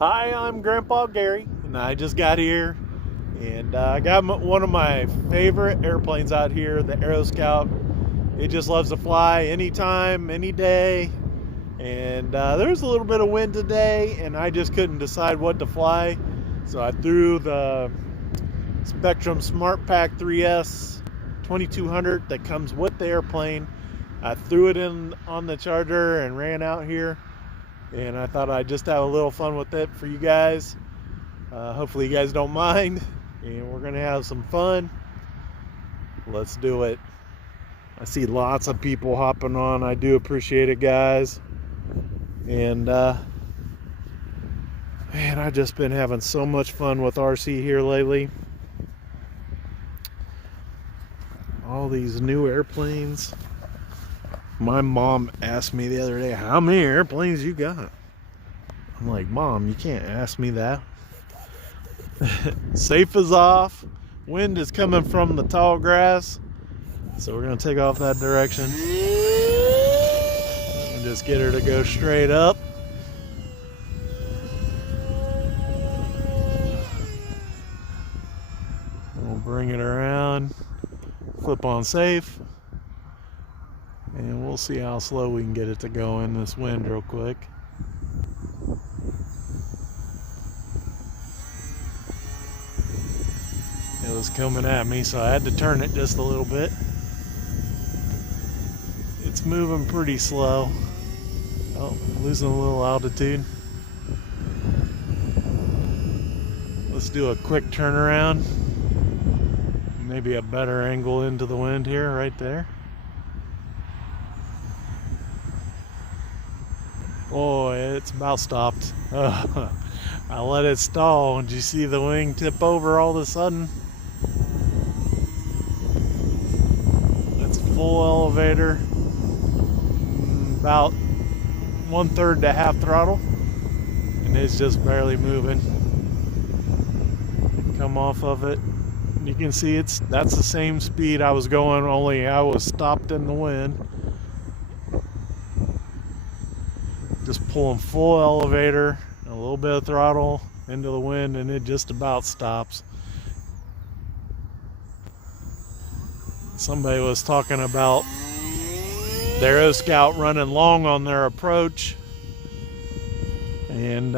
Hi, I'm Grandpa Gary, and I just got here, and I got one of my favorite airplanes out here, the Aeroscout. It just loves to fly anytime, any day, and there was a little bit of wind today, and I just couldn't decide what to fly, so I threw the Spectrum Smart Pack 3S 2200 that comes with the airplane. I threw it in on the charger and ran out here. And I thought I'd just have a little fun with it for you guys. Hopefully you guys don't mind, and we're gonna have some fun. Let's do it. I see lots of people hopping on. I do appreciate it, guys. And man, I've just been having so much fun with RC here lately. All these new airplanes. My mom asked me the other day, how many airplanes you got? I'm like, Mom, you can't ask me that. Safe is off. Wind is coming from the tall grass. So we're going to take off that direction. And just get her to go straight up. We'll bring it around. Flip on safe. And we'll see how slow we can get it to go in this wind real quick. It was coming at me, so I had to turn it just a little bit. It's moving pretty slow. Oh, losing a little altitude. Let's do a quick turnaround. Maybe a better angle into the wind here, right there. Oh, it's about stopped. I let it stall. Did you see the wing tip over all of a sudden? It's full elevator. About 1/3 to half throttle. And it's just barely moving. Come off of it. You can see that's the same speed I was going, only I was stopped in the wind. Just pulling full elevator, a little bit of throttle into the wind, and it just about stops. Somebody was talking about the Aeroscout running long on their approach, and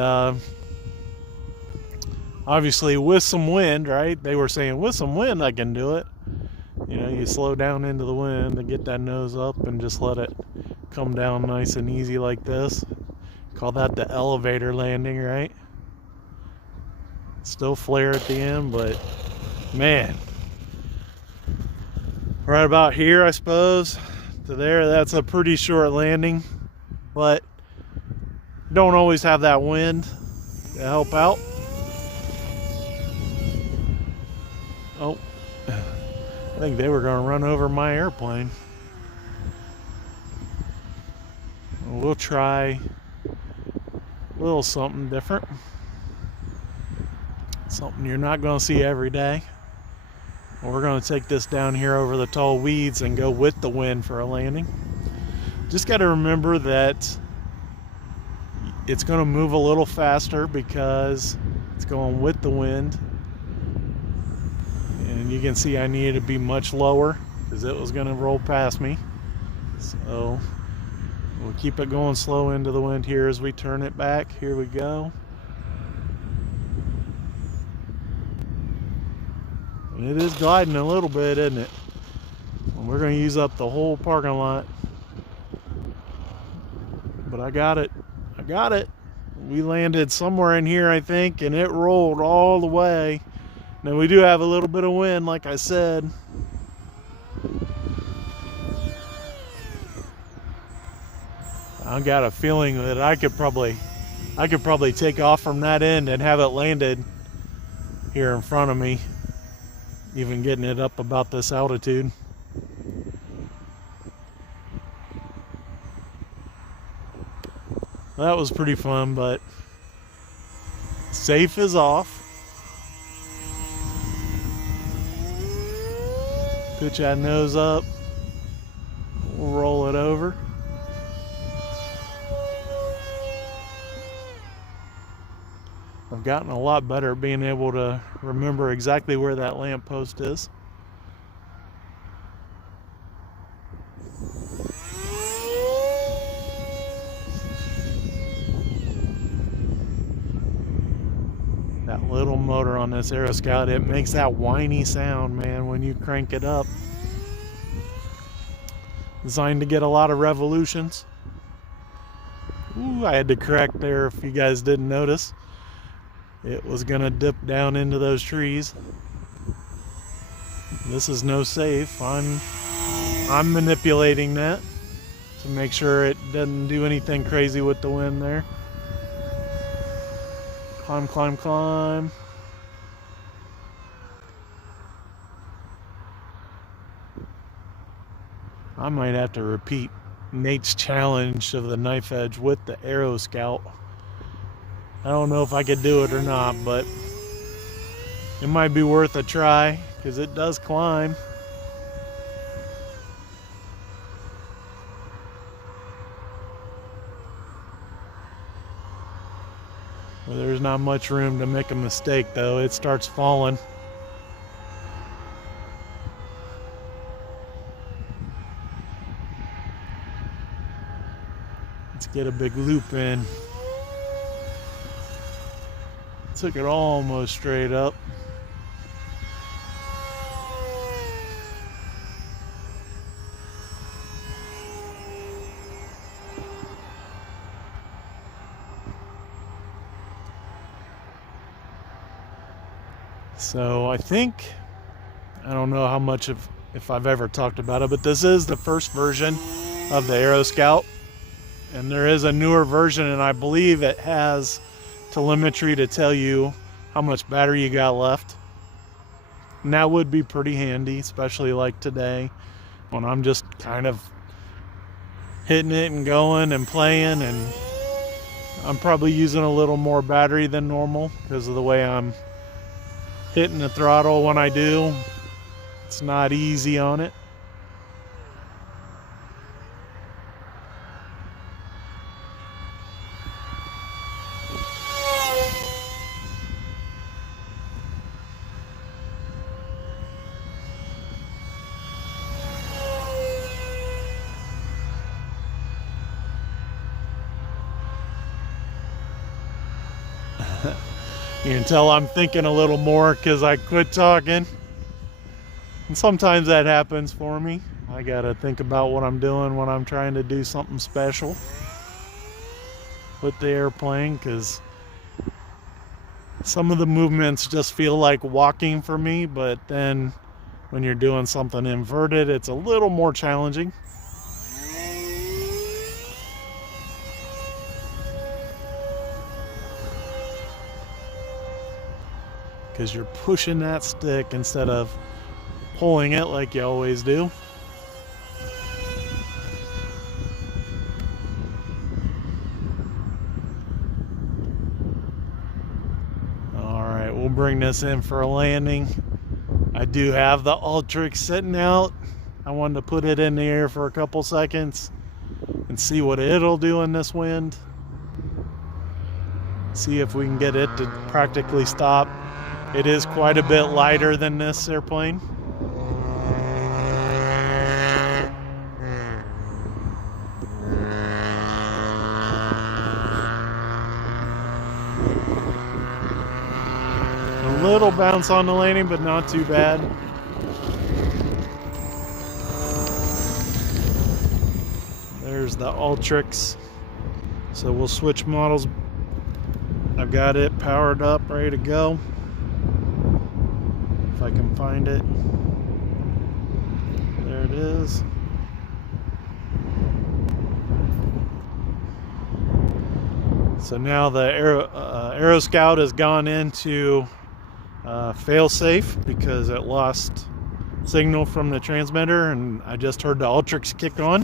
obviously with some wind, right? They were saying with some wind I can do it. You know, you slow down into the wind to get that nose up and just let it come down nice and easy like this. Call that the elevator landing, right? Still flare at the end, but man, right about here, I suppose, to there, that's a pretty short landing, but don't always have that wind to help out. Oh, I think they were going to run over my airplane. We'll try a little something different. Something you're not going to see every day. We're going to take this down here over the tall weeds and go with the wind for a landing. Just got to remember that it's going to move a little faster because it's going with the wind. And you can see I needed to be much lower because it was going to roll past me. So we'll keep it going slow into the wind here as we turn it back. Here we go. And it is gliding a little bit, isn't it? And we're going to use up the whole parking lot. But I got it. I got it. We landed somewhere in here, I think, and it rolled all the way. Now we do have a little bit of wind, like I said. I got a feeling that I could probably take off from that end and have it landed here in front of me, even getting it up about this altitude. That was pretty fun, but safe is off. Pitch that nose up. We'll roll it over. I've gotten a lot better at being able to remember exactly where that lamp post is. That little motor on this Aeroscout, it makes that whiny sound, man, when you crank it up. Designed to get a lot of revolutions. Ooh, I had to correct there if you guys didn't notice. It was gonna dip down into those trees. This is no safe. I'm manipulating that to make sure it doesn't do anything crazy with the wind there. Climb, climb, climb. I might have to repeat Nate's challenge of the knife edge with the Aeroscout. I don't know if I could do it or not, but it might be worth a try because it does climb. Well, there's not much room to make a mistake though. It starts falling. Let's get a big loop in. Took it almost straight up. So I think, I don't know how much if I've ever talked about it, but this is the first version of the Aeroscout. And there is a newer version, and I believe it has telemetry to tell you how much battery you got left. And that would be pretty handy, especially like today when I'm just kind of hitting it and going and playing, and I'm probably using a little more battery than normal because of the way I'm hitting the throttle when I do. It's not easy on it. You can tell I'm thinking a little more because I quit talking. And sometimes that happens for me. I gotta think about what I'm doing when I'm trying to do something special with the airplane, because some of the movements just feel like walking for me, but then when you're doing something inverted, it's a little more challenging. Because you're pushing that stick instead of pulling it like you always do. Alright, we'll bring this in for a landing. I do have the Ultrix sitting out. I wanted to put it in the air for a couple seconds and see what it'll do in this wind. See if we can get it to practically stop. It is quite a bit lighter than this airplane. A little bounce on the landing, but not too bad. There's the Ultrix. So we'll switch models. I've got it powered up, ready to go. If I can find it. There it is. So now the Aeroscout has gone into fail-safe because it lost signal from the transmitter, and I just heard the Ultrix kick on.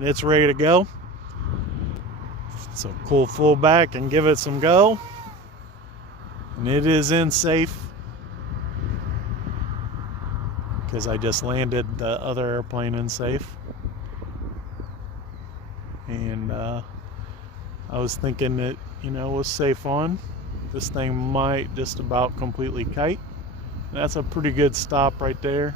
It's ready to go. So pull full back and give it some go. And it is in safe because I just landed the other airplane in safe. And I was thinking that, you know, was safe on. This thing might just about completely kite. That's a pretty good stop right there.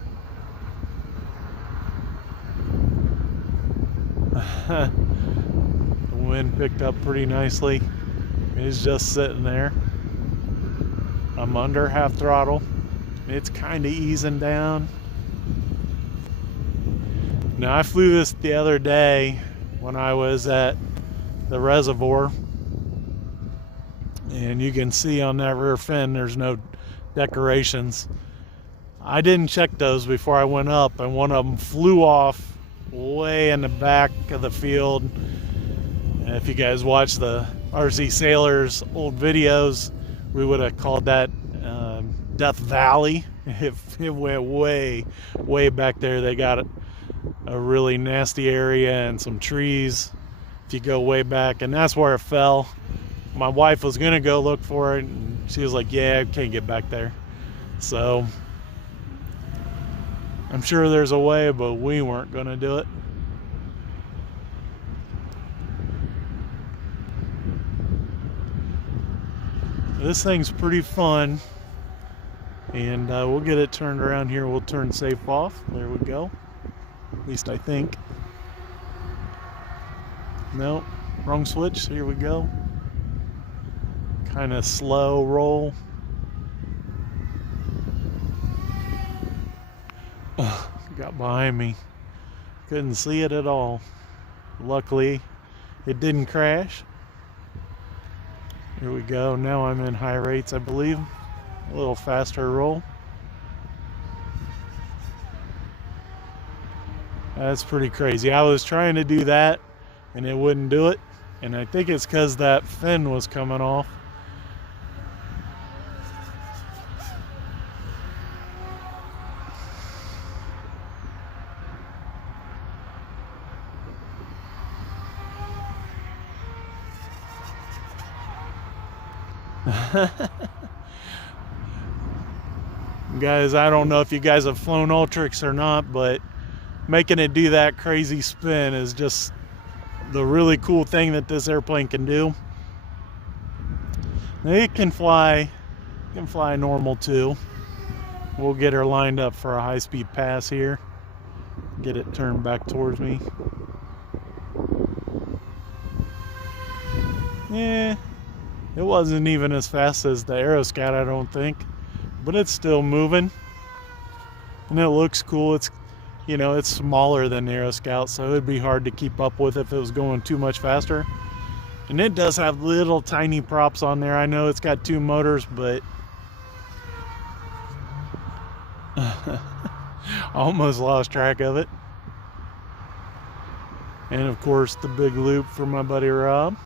The wind picked up pretty nicely. It's just sitting there. I'm under half throttle. It's kind of easing down. Now I flew this the other day when I was at the reservoir, and you can see on that rear fin there's no decorations. I didn't check those before I went up, and one of them flew off way in the back of the field. And if you guys watch the RC Sailors old videos, we would have called that Death Valley. It went way back there. They got a really nasty area and some trees if you go way back, and that's where it fell. My wife was gonna go look for it, and she was like, yeah, I can't get back there. So I'm sure there's a way, but we weren't gonna do it. This thing's pretty fun, and we'll get it turned around here. We'll turn safe off. There we go. At least I think. No, wrong switch. Here we go. Kind of slow roll. Got behind me. Couldn't see it at all. Luckily, it didn't crash. Here we go. Now I'm in high rates, I believe. A little faster roll. That's pretty crazy. I was trying to do that and it wouldn't do it. And I think it's because that fin was coming off. Guys, I don't know if you guys have flown Ultrix or not, but making it do that crazy spin is just the really cool thing that this airplane can do. It can fly normal too. We'll get her lined up for a high-speed pass here. Get it turned back towards me. Yeah, it wasn't even as fast as the Aeroscout, I don't think, but it's still moving, and it looks cool. It's, you know, it's smaller than the Aeroscout, so it'd be hard to keep up with if it was going too much faster. And it does have little tiny props on there. I know it's got 2 motors, but almost lost track of it. And of course the big loop for my buddy Rob.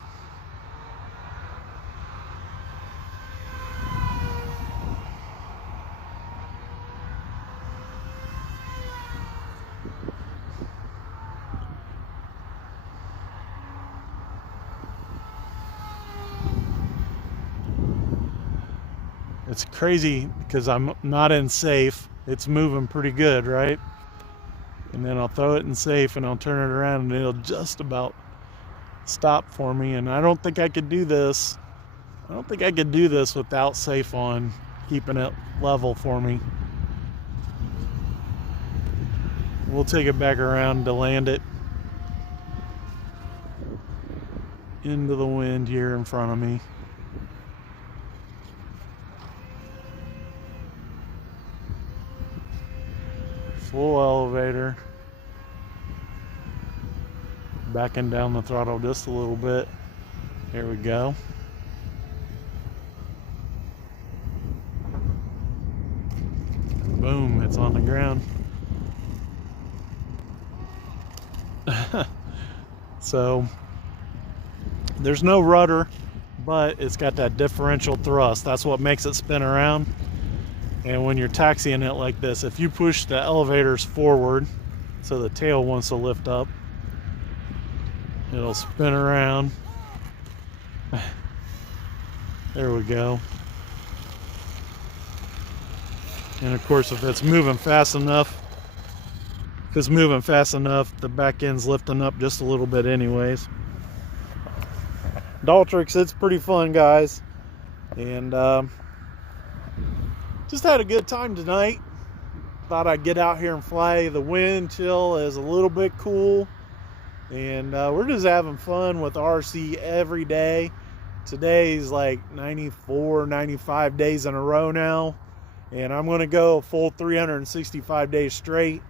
It's crazy because I'm not in safe. It's moving pretty good, right? And then I'll throw it in safe and I'll turn it around and it'll just about stop for me. And I don't think I could do this. I don't think I could do this without safe on, keeping it level for me. We'll take it back around to land it into the wind here in front of me. Full elevator. Backing down the throttle just a little bit. Here we go. Boom, it's on the ground. So there's no rudder, but it's got that differential thrust. That's what makes it spin around. And when you're taxiing it like this, if you push the elevators forward, so the tail wants to lift up, it'll spin around. There we go. And of course, if it's moving fast enough, the back end's lifting up just a little bit anyways. Daltrix, it's pretty fun, guys. And just had a good time tonight. Thought I'd get out here and fly. The wind chill is a little bit cool. And we're just having fun with RC every day. Today's like 94, 95 days in a row now. And I'm going to go a full 365 days straight.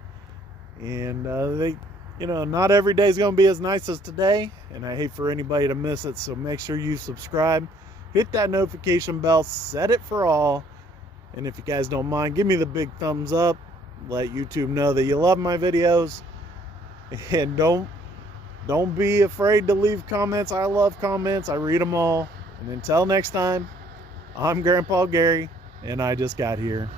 And not every day is going to be as nice as today. And I hate for anybody to miss it. So make sure you subscribe. Hit that notification bell. Set it for all. And if you guys don't mind, give me the big thumbs up. Let YouTube know that you love my videos. And don't be afraid to leave comments. I love comments. I read them all. And until next time, I'm Grandpa Gary, and I just got here.